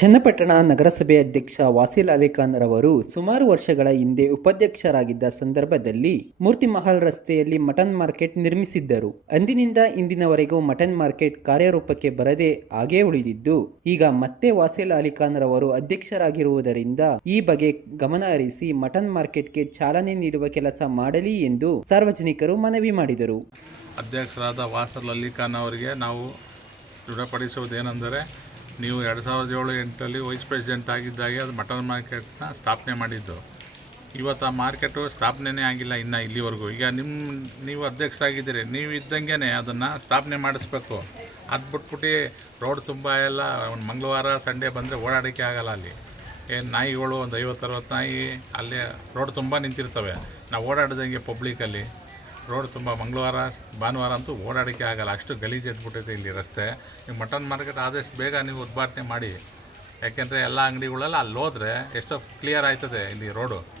ಚನ್ನಪಟ್ಟಣ ನಗರಸಭೆ ಅಧ್ಯಕ್ಷ ವಾಸಿಲ್ ಅಲಿಖಾನ್ ರವರು ಸುಮಾರು ವರ್ಷಗಳ ಹಿಂದೆ ಉಪಾಧ್ಯಕ್ಷರಾಗಿದ್ದ ಸಂದರ್ಭದಲ್ಲಿ ಮೂರ್ತಿ ಮಹಲ್ ರಸ್ತೆಯಲ್ಲಿ ಮಟನ್ ಮಾರ್ಕೆಟ್ ನಿರ್ಮಿಸಿದ್ದರು. ಅಂದಿನಿಂದ ಇಂದಿನವರೆಗೂ ಮಟನ್ ಮಾರ್ಕೆಟ್ ಕಾರ್ಯರೂಪಕ್ಕೆ ಬರದೆ ಹಾಗೇ ಉಳಿದಿದ್ದು, ಈಗ ಮತ್ತೆ ವಾಸಿಲ್ ಅಲಿಖಾನ್ ರವರು ಅಧ್ಯಕ್ಷರಾಗಿರುವುದರಿಂದ ಈ ಬಗ್ಗೆ ಗಮನ ಹರಿಸಿ ಮಟನ್ ಮಾರ್ಕೆಟ್ಗೆ ಚಾಲನೆ ನೀಡುವ ಕೆಲಸ ಮಾಡಲಿ ಎಂದು ಸಾರ್ವಜನಿಕರು ಮನವಿ ಮಾಡಿದರು. ಅಧ್ಯಕ್ಷರಾದ ವಾಸಲ್ ಅಲಿಖಾನ್ ಅವರಿಗೆ ನಾವು ದೃಢಪಡಿಸುವುದೇನೆಂದರೆ ನೀವು ಎರಡು ಸಾವಿರದ ಏಳು ಎಂಟರಲ್ಲಿ ವೈಸ್ ಪ್ರೆಸಿಡೆಂಟ್ ಆಗಿದ್ದಾಗೆ ಅದು ಮಟನ್ ಮಾರ್ಕೆಟ್ನ ಸ್ಥಾಪನೆ ಮಾಡಿದ್ದು. ಇವತ್ತು ಆ ಮಾರ್ಕೆಟು ಸ್ಥಾಪನೆನೇ ಆಗಿಲ್ಲ ಇನ್ನು ಇಲ್ಲಿವರೆಗೂ. ಈಗ ನಿಮ್ಮ ನೀವು ಅಧ್ಯಕ್ಷ ಆಗಿದ್ದೀರಿ, ನೀವು ಇದ್ದಂಗೆ ಅದನ್ನು ಸ್ಥಾಪನೆ ಮಾಡಿಸ್ಬೇಕು. ಅದು ಬಿಟ್ಬಿಟ್ಟು ರೋಡ್ ತುಂಬ ಎಲ್ಲ ಒಂದು ಮಂಗಳವಾರ ಸಂಡೇ ಬಂದರೆ ಓಡಾಡೋಕ್ಕೆ ಆಗಲ್ಲ ಅಲ್ಲಿ. ಏನು ನಾಯಿಗಳು ಒಂದು ಐವತ್ತು ಅರವತ್ತು ನಾಯಿ, ಅಲ್ಲೇ ರೋಡ್ ತುಂಬ ನಿಂತಿರ್ತವೆ. ನಾವು ಓಡಾಡ್ದಂಗೆ ಪಬ್ಲಿಕಲ್ಲಿ ರೋಡ್ ತುಂಬ ಮಂಗಳವಾರ, ಭಾನುವಾರ ಅಂತೂ ಓಡಾಡೋಕ್ಕೆ ಆಗಲ್ಲ. ಅಷ್ಟು ಗಲೀಜು ಎದ್ಬಿಟ್ಟೈತೆ ಇಲ್ಲಿ ರಸ್ತೆ. ನೀವು ಮಟನ್ ಮಾರ್ಕೆಟ್ ಆದಷ್ಟು ಬೇಗ ನೀವು ಉದ್ಘಾಟನೆ ಮಾಡಿ. ಯಾಕೆಂದರೆ ಎಲ್ಲ ಅಂಗಡಿಗಳೆಲ್ಲ ಅಲ್ಲಿ ಹೋದರೆ ಎಷ್ಟೋ ಕ್ಲಿಯರ್ ಆಯ್ತದೆ ಇಲ್ಲಿ ರೋಡು.